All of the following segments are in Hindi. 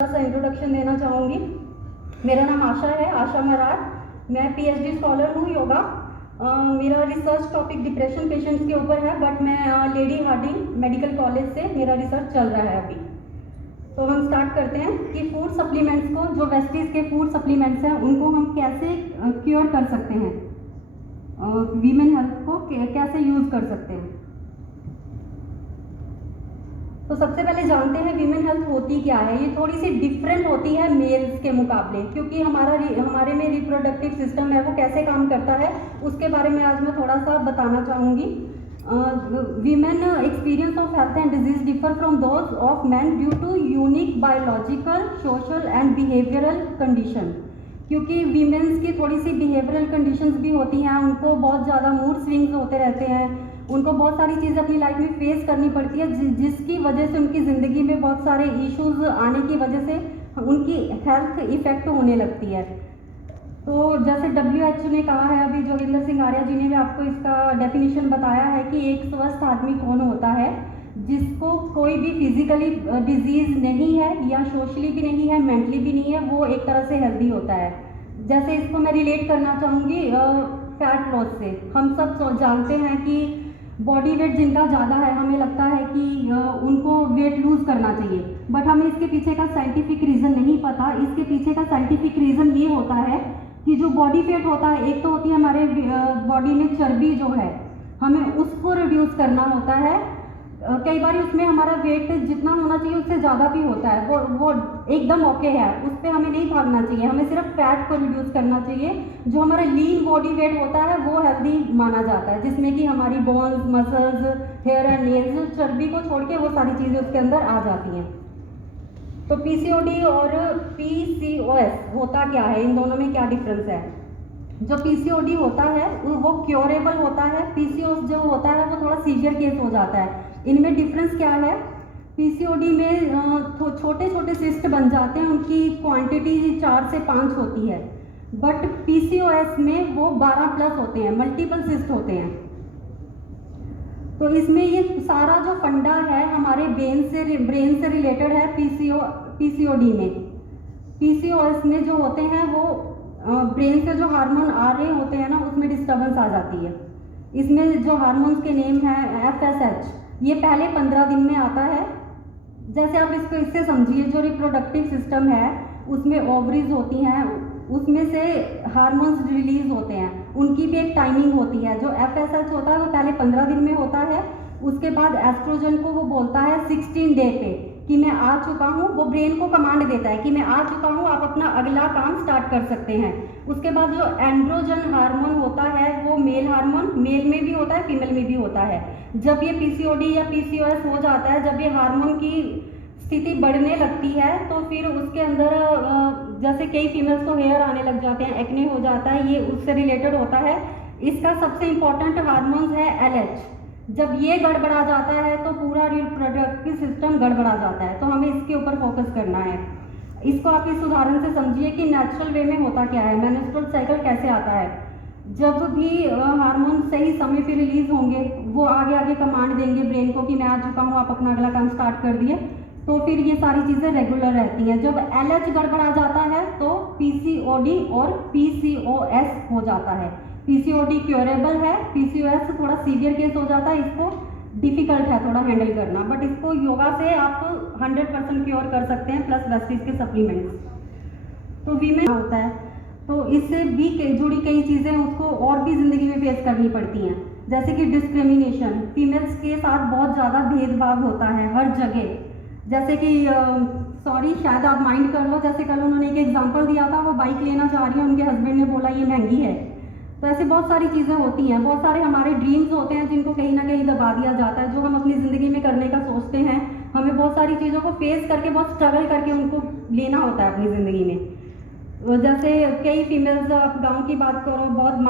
सा इंट्रोडक्शन देना चाहूँगी। मेरा नाम आशा है, आशा मरार। मैं पीएचडी स्कॉलर हूँ योगा। मेरा रिसर्च टॉपिक डिप्रेशन पेशेंट्स के ऊपर है, बट मैं लेडी हार्डिंग मेडिकल कॉलेज से मेरा रिसर्च चल रहा है अभी। तो हम स्टार्ट करते हैं कि फूड सप्लीमेंट्स को, जो वेस्टीज के फूड सप्लीमेंट्स हैं, उनको हम कैसे क्योर कर सकते हैं, वीमेन हेल्थ को कैसे यूज़ कर सकते हैं। तो सबसे पहले जानते हैं वीमेन हेल्थ होती क्या है। ये थोड़ी सी डिफरेंट होती है मेल्स के मुकाबले, क्योंकि हमारे में रिप्रोडक्टिव सिस्टम है वो कैसे काम करता है उसके बारे में आज मैं थोड़ा सा बताना चाहूँगी। Women experience of health and disease differ from those of man due to unique biological, social and behavioural condition. क्योंकि वीमेंस की थोड़ी सी बिहेवियरल कंडीशंस भी होती हैं, उनको बहुत ज़्यादा मूड स्विंग्स होते रहते हैं, उनको बहुत सारी चीज़ें अपनी लाइफ में फेस करनी पड़ती है, जिसकी वजह से उनकी ज़िंदगी में बहुत सारे इश्यूज आने की वजह से उनकी हेल्थ इफ़ेक्ट होने लगती है। तो जैसे WHO ने कहा है, अभी जोगिंदर सिंह आर्या जी ने भी आपको इसका डेफिनेशन बताया है कि एक स्वस्थ आदमी कौन होता है, जिसको कोई भी फिजिकली डिजीज़ नहीं है या सोशली भी नहीं है, मेंटली भी नहीं है, वो एक तरह से हेल्दी होता है। जैसे इसको मैं रिलेट करना चाहूँगी फैट लॉस से। हम सब जानते हैं कि बॉडी वेट जिनका ज़्यादा है, हमें लगता है कि उनको वेट लूज़ करना चाहिए, बट हमें इसके पीछे का साइंटिफिक रीज़न नहीं पता। इसके पीछे का साइंटिफिक रीज़न ये होता है कि जो बॉडी फैट होता है, एक तो होती है हमारे बॉडी में चर्बी जो है, हमें उसको रिड्यूस करना होता है। कई बार उसमें हमारा वेट जितना होना चाहिए उससे ज़्यादा भी होता है, वो एकदम ओके है, उस पर हमें नहीं भागना चाहिए, हमें सिर्फ फैट को रिड्यूस करना चाहिए। जो हमारा लीन बॉडी वेट होता है वो हेल्दी माना जाता है, जिसमें कि हमारी bones, muscles, hair and nails, चर्बी को छोड़ के वो सारी चीज़ें उसके अंदर आ जाती हैं। तो पीसीओडी और पीसीओएस होता क्या है, इन दोनों में क्या डिफरेंस है। जो पीसीओडी होता है वो क्योरेबल होता है, पीसीओएस जो होता है वो थोड़ा सीवियर केस हो जाता है। इनमें डिफरेंस क्या है, पीसीओडी में छोटे छोटे सिस्ट बन जाते हैं, उनकी क्वांटिटी 4 से 5 होती है, बट पीसीओएस में वो 12+ होते हैं, मल्टीपल सिस्ट होते हैं। तो इसमें ये सारा जो फंडा है हमारे ब्रेन से रिलेटेड है। पीसीओडी में, पीसीओएस में जो होते हैं वो ब्रेन से जो हार्मोन आ रहे होते हैं ना, उसमें डिस्टर्बेंस आ जाती है। इसमें जो हार्मोन्स के नेम है FSH, ये पहले 15 दिन में आता है। जैसे आप इसको इससे समझिए, जो रिप्रोडक्टिव सिस्टम है उसमें ओवरीज होती हैं, उसमें से हार्मोन्स रिलीज होते हैं, उनकी भी एक टाइमिंग होती है। जो FSH होता है वो पहले 15 दिन में होता है, उसके बाद एस्ट्रोजन को वो बोलता है 16 डे पे कि मैं आ चुका हूँ, वो ब्रेन को कमांड देता है कि मैं आ चुका हूँ, आप अपना अगला काम स्टार्ट कर सकते हैं। उसके बाद जो एंड्रोजन हार्मोन होता है वो मेल हार्मोन, मेल में भी होता है, फीमेल में भी होता है। जब ये पीसीओडी या पीसीओएस हो जाता है, जब ये हार्मोन की स्थिति बढ़ने लगती है, तो फिर उसके अंदर जैसे कई फीमेल्स को हेयर आने लग जाते हैं, एक्ने हो जाता है, ये उससे रिलेटेड होता है। इसका सबसे इम्पॉर्टेंट हार्मोन है LH। जब ये गड़बड़ा जाता है तो पूरा रिप्रोडक्टिव सिस्टम गड़बड़ा जाता है, तो हमें इसके ऊपर फोकस करना है। इसको आप इस उदाहरण से समझिए कि नेचुरल वे में होता क्या है, मेंस्ट्रुअल साइकिल कैसे आता है। जब भी हार्मोन सही समय पे रिलीज होंगे, वो आगे आगे कमांड देंगे ब्रेन को कि मैं आ चुका हूँ, आप अपना अगला काम स्टार्ट कर दिए, तो फिर ये सारी चीज़ें रेगुलर रहती हैं। जब LH गड़बड़ा जाता है तो PCOD और PCOS हो जाता है। PCOD क्योरेबल है, PCOS थोड़ा सीवियर केस हो जाता है, इसको डिफिकल्ट है थोड़ा हैंडल करना, बट इसको योगा से आप 100% क्योर कर सकते हैं, प्लस वेस्टीज के सप्लीमेंट्स। तो वीमेन होता है, तो इससे भी जुड़ी कई चीज़ें उसको और भी ज़िंदगी में फेस करनी पड़ती हैं, जैसे कि डिस्क्रिमिनेशन। फीमेल्स के साथ बहुत ज़्यादा भेदभाव होता है हर जगह। जैसे कि सॉरी, शायद आप माइंड कर लो, जैसे कल उन्होंने एक एग्जांपल दिया था, वो बाइक लेना चाह रही है, उनके हस्बैंड ने बोला ये महंगी है। तो ऐसे बहुत सारी चीज़ें होती हैं, बहुत सारे हमारे ड्रीम्स होते हैं जिनको कहीं ना कहीं दबा दिया जाता है, जो हम अपनी ज़िंदगी में करने का सोचते हैं। हमें बहुत सारी चीज़ों को फेस करके, बहुत स्ट्रगल करके उनको लेना होता है अपनी ज़िंदगी में। जैसे कई फीमेल्स, आप गांव की बात करो, बहुत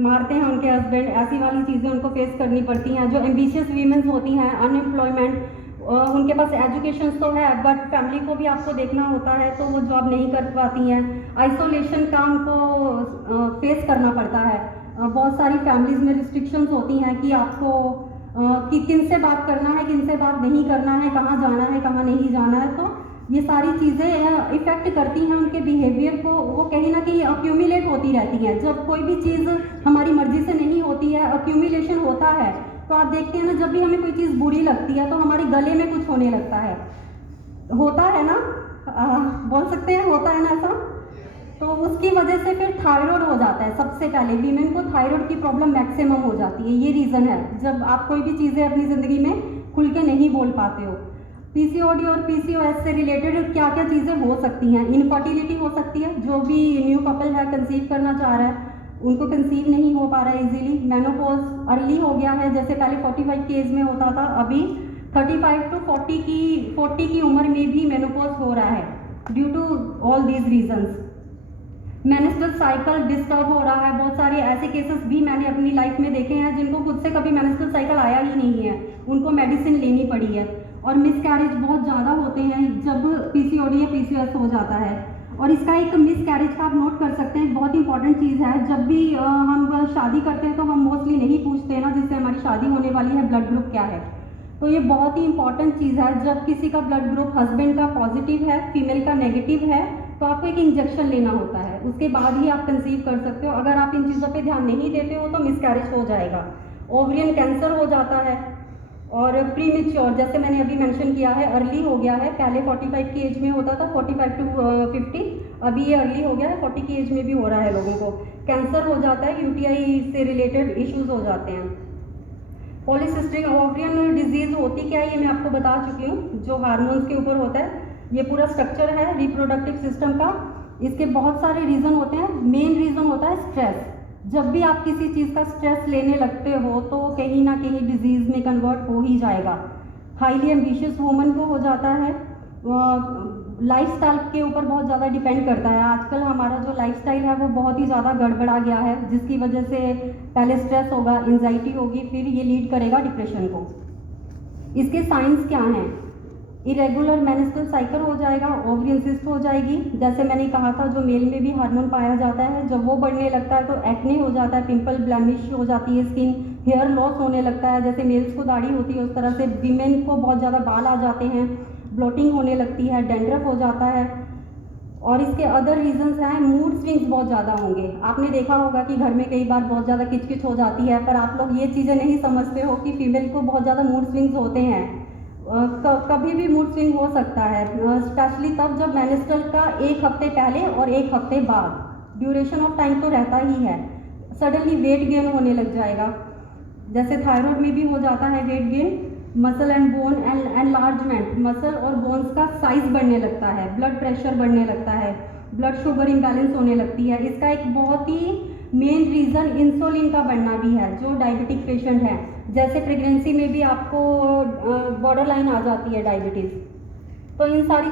मारते हैं उनके हस्बैंड, ऐसी वाली चीज़ें उनको फेस करनी पड़ती हैं। जो एम्बिशियस वीमेंस होती हैं, अनएम्प्लॉयमेंट, उनके पास एजुकेशन तो है बट फैमिली को भी आपको देखना होता है, तो वो जॉब नहीं कर पाती हैं। आइसोलेशन का उनको फेस करना पड़ता है। बहुत सारी फैमिलीज़ में रिस्ट्रिक्शंस होती हैं कि आपको कि किन से बात करना है, किन से बात नहीं करना है, कहाँ जाना है, कहाँ नहीं जाना है। तो ये सारी चीज़ें इफ़ेक्ट करती हैं उनके बिहेवियर को, वो कहीं ना कहीं अक्यूमुलेट होती रहती हैं। जब कोई भी चीज़ हमारी मर्ज़ी से नहीं होती है, अक्यूमुलेशन होता है, तो आप देखते हैं ना, जब भी हमें कोई चीज़ बुरी लगती है तो हमारे गले में कुछ होने लगता है, होता है ना, बोल सकते हैं, होता है ना ऐसा। तो उसकी वजह से फिर थायराइड हो जाता है। सबसे पहले वीमेन को थायराइड की प्रॉब्लम मैक्सिमम हो जाती है, ये रीज़न है, जब आप कोई भी चीज़ें अपनी ज़िंदगी में खुल के नहीं बोल पाते हो। पीसीओडी और पीसीओएस से रिलेटेड क्या क्या चीज़ें हो सकती हैं? इनफर्टिलिटी हो सकती है, जो भी न्यू कपल है कंसीव करना चाह रहा है उनको कंसीव नहीं हो पा रहा है इजीली। मेनोपॉज अर्ली हो गया है, जैसे पहले 45 की एज में होता था, अभी 35 to 40 की उम्र में भी मेनोपॉज हो रहा है, due to all these reasons. Menstrual cycle disturb हो रहा है, बहुत सारे ऐसे केसेस भी मैंने अपनी लाइफ में देखे हैं जिनको खुद से कभी मेंस्ट्रुअल साइकिल आया ही नहीं है, उनको मेडिसिन लेनी पड़ी है। और मिसकैरेज बहुत ज़्यादा होते हैं जब पीसीओडी या पीसीओएस हो जाता है। और इसका एक मिसकैरेज का आप नोट कर सकते हैं, बहुत इंपॉर्टेंट चीज़ है, जब भी हम शादी करते हैं तो हम मोस्टली नहीं पूछते ना जिससे हमारी शादी होने वाली है, ब्लड ग्रुप क्या है। तो ये बहुत ही इंपॉर्टेंट चीज़ है, जब किसी का ब्लड ग्रुप हस्बैंड का पॉजिटिव है, फीमेल का नेगेटिव है, तो आपको एक इंजेक्शन लेना होता है, उसके बाद ही आप कंसीव कर सकते हो। अगर आप इन चीज़ों पे ध्यान नहीं देते हो तो मिसकैरेज हो जाएगा। ओवरियन कैंसर हो जाता है। और प्रीमेच्योर, जैसे मैंने अभी मेंशन किया है, अर्ली हो गया है, पहले 45 की एज में होता था, 45 to 50, अभी ये अर्ली हो गया है, 40 की एज में भी हो रहा है लोगों को। कैंसर हो जाता है, यूटीआई से रिलेटेड इश्यूज हो जाते हैं। पॉलीसिस्टिक ओवरियन डिजीज़ होती क्या है ये मैं आपको बता चुकी हूँ, जो हार्मोन्स के ऊपर होता है। ये पूरा स्ट्रक्चर है रिप्रोडक्टिव सिस्टम का। इसके बहुत सारे रीज़न होते हैं, मेन रीज़न होता है स्ट्रेस। जब भी आप किसी चीज़ का स्ट्रेस लेने लगते हो तो कहीं ना कहीं डिजीज़ में कन्वर्ट हो ही जाएगा। हाईली एम्बिशियस वुमन को हो जाता है, लाइफस्टाइल के ऊपर बहुत ज़्यादा डिपेंड करता है। आजकल हमारा जो लाइफस्टाइल है वो बहुत ही ज़्यादा गड़बड़ा गया है, जिसकी वजह से पहले स्ट्रेस होगा, एंजाइटी होगी, फिर ये लीड करेगा डिप्रेशन को। इसके साइंस क्या हैं? इरेगुलर मेंस्ट्रुअल साइकिल हो जाएगा, ओवरियन सिस्ट हो जाएगी, जैसे मैंने कहा था जो मेल में भी हार्मोन पाया जाता है, जब वो बढ़ने लगता है तो एक्ने हो जाता है, पिंपल ब्लैमिश हो जाती है स्किन, हेयर लॉस होने लगता है, जैसे मेल्स को दाढ़ी होती है उस तरह से वीमेन को बहुत ज़्यादा बाल आ जाते हैं, ब्लोटिंग होने लगती है, डैंड्रफ हो जाता है। और इसके अदर रीजंस हैं, मूड स्विंग्स बहुत ज़्यादा होंगे। आपने देखा होगा कि घर में कई बार बहुत ज़्यादा किचकिच हो जाती है, पर आप लोग ये चीज़ें नहीं समझते हो कि फीमेल को बहुत ज़्यादा मूड स्विंग्स होते हैं। कभी भी मूड स्विंग हो सकता है, स्पेशली तब जब मेंस्ट्रुअल का एक हफ्ते पहले और एक हफ्ते बाद, ड्यूरेशन ऑफ टाइम तो रहता ही है। सडनली वेट गेन होने लग जाएगा, जैसे थायराइड में भी हो जाता है weight gain. Muscle and bone enlargement, muscle और बोन्स का साइज बढ़ने लगता है, ब्लड प्रेशर बढ़ने लगता है, ब्लड शुगर इम्बैलेंस होने लगती है। इसका एक बहुत ही मेन रीज़न इंसुलिन का बढ़ना भी है, जो डायबिटिक पेशेंट है, जैसे प्रेगनेंसी में भी आपको बॉर्डर लाइन आ जाती है डायबिटीज़। तो इन सारी